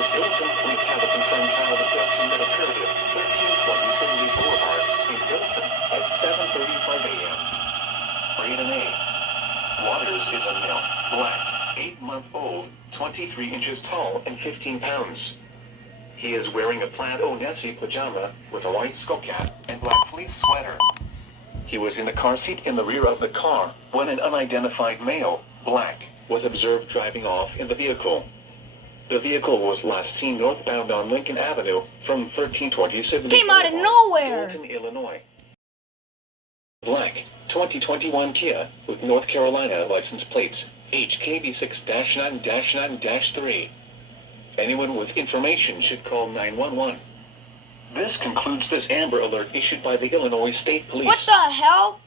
The Middleton Police have a confirmed child abduction that occurred at 1320 Finley Boulevard in Middleton at 7:35 a.m. Rated A. Waters is a male, black, 8-month-old, 23 inches tall and 15 pounds. He is wearing a plaid Onesi pajama with a white skull cap and black fleece sweater. He was in the car seat in the rear of the car when an unidentified male, black, was observed driving off in the vehicle. The vehicle was last seen northbound on Lincoln Avenue from 1327 Came out of nowhere. Bolton, Illinois. Black, 2021 Kia with North Carolina license plates HKB6-9-9-3. Anyone with information should call 911. This concludes this Amber Alert issued by the Illinois State Police. What the hell?